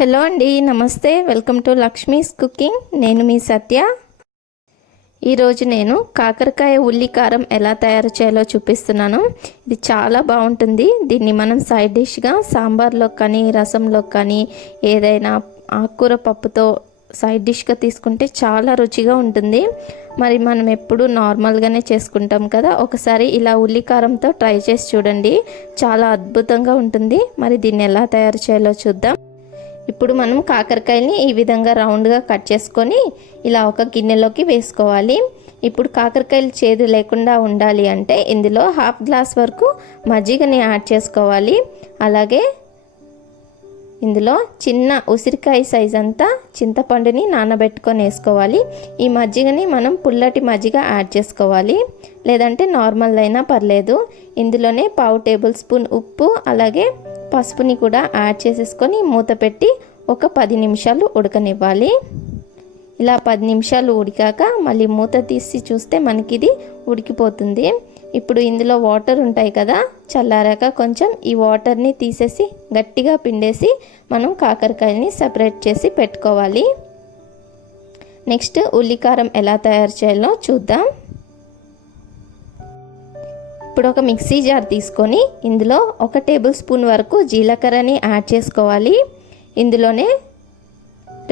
Hello అండి, నమస్తే. Welcome to Lakshmi's cooking. నేను మీ సత్య. ఈరోజు నేను కాకరకాయ ఉల్లికారం ఎలా తయారు చేయాలో చూపిస్తున్నాను. ఇది చాలా బాగుంటుంది. దీన్ని మనం సైడ్ డిష్గా సాంబార్లో కానీ రసంలో కానీ ఏదైనా ఆకుకూర పప్పుతో సైడ్ డిష్గా తీసుకుంటే చాలా రుచిగా ఉంటుంది. మరి మనం ఎప్పుడు నార్మల్గానే చేసుకుంటాం కదా, ఒకసారి ఇలా ఉల్లికారంతో ట్రై చేసి చూడండి. చాలా అద్భుతంగా ఉంటుంది. మరి దీన్ని ఎలా తయారు చేయాలో చూద్దాం. ఇప్పుడు మనం కాకరకాయల్ని ఈ విధంగా రౌండ్గా కట్ చేసుకొని ఇలా ఒక గిన్నెలోకి వేసుకోవాలి. ఇప్పుడు కాకరకాయలు చేదు లేకుండా ఉండాలి అంటే ఇందులో 1/2 గ్లాస్ వరకు మజ్జిగని యాడ్ చేసుకోవాలి. అలాగే ఇందులో చిన్న ఉసిరికాయ సైజ్ అంతా చింతపండుని నానబెట్టుకొని వేసుకోవాలి. ఈ మజ్జిగని మనం పుల్లటి మజ్జిగ యాడ్ చేసుకోవాలి, లేదంటే నార్మల్ అయినా పర్లేదు. ఇందులోనే 1/2 టేబుల్ స్పూన్ ఉప్పు అలాగే పసుపుని కూడా యాడ్ చేసేసుకొని మూత పెట్టి ఒక 10 నిమిషాలు ఉడకనివ్వాలి. ఇలా 10 నిమిషాలు ఉడికాక మళ్ళీ మూత తీసి చూస్తే మనకి ఇది ఉడికిపోతుంది. ఇప్పుడు ఇందులో వాటర్ ఉంటాయి కదా, చల్లారాక కొంచెం ఈ వాటర్ని తీసేసి గట్టిగా పిండేసి మనం కాకరకాయని సపరేట్ చేసి పెట్టుకోవాలి. నెక్స్ట్ ఉల్లికారం ఎలా తయారు చేయాలో చూద్దాం. ఇప్పుడు ఒక మిక్సీ జార్ తీసుకొని ఇందులో 1 టేబుల్ స్పూన్ వరకు జీలకర్రని యాడ్ చేసుకోవాలి. ఇందులోనే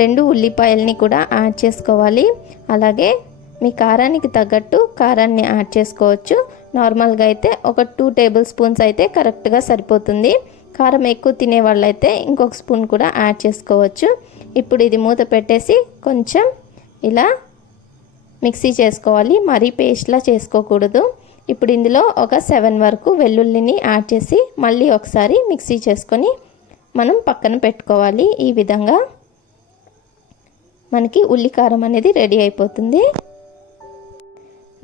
2 ఉల్లిపాయలని కూడా యాడ్ చేసుకోవాలి. అలాగే మీ కారానికి తగ్గట్టు కారాన్ని యాడ్ చేసుకోవచ్చు. నార్మల్గా అయితే ఒక 2 టేబుల్ స్పూన్స్ అయితే కరెక్ట్గా సరిపోతుంది. కారం ఎక్కువ తినే వాళ్ళైతే ఇంకొక స్పూన్ కూడా యాడ్ చేసుకోవచ్చు. ఇప్పుడు ఇది మూత పెట్టేసి కొంచెం ఇలా మిక్సీ చేసుకోవాలి, మరీ పేస్ట్లా చేసుకోకూడదు. ఇప్పుడు ఇందులో ఒక 7 వరకు వెల్లుల్లిని యాడ్ చేసి మళ్ళీ ఒకసారి మిక్సీ చేసుకొని మనం పక్కన పెట్టుకోవాలి. ఈ విధంగా మనకి ఉల్లికారం అనేది రెడీ అయిపోతుంది.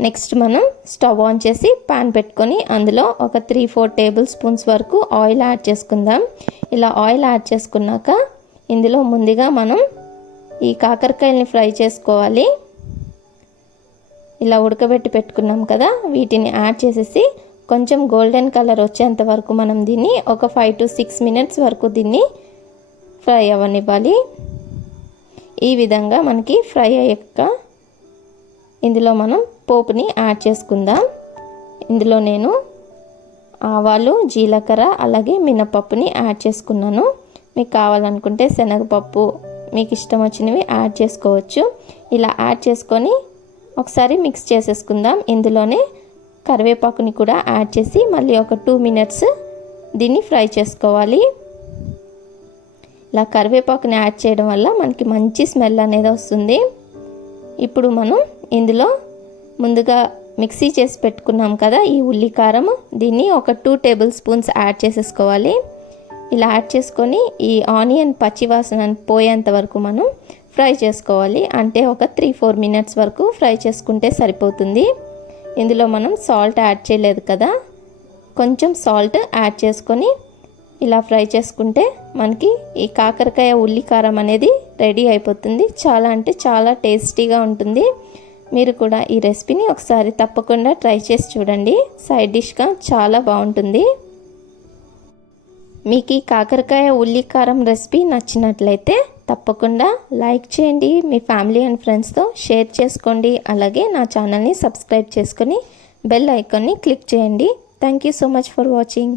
నెక్స్ట్ మనం స్టవ్ ఆన్ చేసి పాన్ పెట్టుకొని అందులో ఒక 3-4 టేబుల్ స్పూన్స్ వరకు ఆయిల్ యాడ్ చేసుకుందాం. ఇలా ఆయిల్ యాడ్ చేసుకున్నాక ఇందులో ముందుగా మనం ఈ కాకరకాయల్ని ఫ్రై చేసుకోవాలి. ఇలా ఉడకబెట్టి పెట్టుకున్నాం కదా, వీటిని యాడ్ చేసేసి కొంచెం గోల్డెన్ కలర్ వచ్చేంత వరకు మనం దీన్ని ఒక 5 to 6 మినిట్స్ వరకు దీన్ని ఫ్రై అవ్వనివ్వాలి. ఈ విధంగా మనకి ఫ్రై అయ్యాక ఇందులో మనం పోపుని యాడ్ చేసుకుందాం. ఇందులో నేను ఆవాలు, జీలకర్ర అలాగే మినపప్పుని యాడ్ చేసుకున్నాను. మీకు కావాలనుకుంటే శనగపప్పు మీకు ఇష్టం వచ్చినవి యాడ్ చేసుకోవచ్చు. ఇలా యాడ్ చేసుకొని ఒకసారి మిక్స్ చేసేసుకుందాం. ఇందులోనే కరివేపాకుని కూడా యాడ్ చేసి మళ్ళీ ఒక 2 మినిట్స్ దీన్ని ఫ్రై చేసుకోవాలి. ఇలా కరివేపాకుని యాడ్ చేయడం వల్ల మనకి మంచి స్మెల్ అనేది వస్తుంది. ఇప్పుడు మనం ఇందులో ముందుగా మిక్సీ చేసి పెట్టుకున్నాం కదా ఈ ఉల్లికారం, దీన్ని ఒక 2 టేబుల్ స్పూన్స్ యాడ్ చేసేసుకోవాలి. ఇలా యాడ్ చేసుకొని ఈ ఆనియన్ పచ్చివాసన పోయేంత వరకు మనం ఫ్రై చేసుకోవాలి. అంటే ఒక 3-4 మినిట్స్ వరకు ఫ్రై చేసుకుంటే సరిపోతుంది. ఇందులో మనం సాల్ట్ యాడ్ చేయలేదు కదా, కొంచెం సాల్ట్ యాడ్ చేసుకొని ఇలా ఫ్రై చేసుకుంటే మనకి ఈ కాకరకాయ ఉల్లికారం అనేది రెడీ అయిపోతుంది. చాలా అంటే చాలా టేస్టీగా ఉంటుంది. మీరు కూడా ఈ రెసిపీని ఒకసారి తప్పకుండా ట్రై చేసి చూడండి. సైడ్ డిష్గా చాలా బాగుంటుంది. మీకు ఈ కాకరకాయ ఉల్లికారం రెసిపీ నచ్చినట్లయితే తప్పకుండా లైక్ చేయండి, మీ ఫ్యామిలీ అండ్ ఫ్రెండ్స్తో షేర్ చేసుకోండి. అలాగే నా ఛానల్ని సబ్స్క్రైబ్ చేసుకొని బెల్ ఐకాన్ని క్లిక్ చేయండి. Thank you so much for watching.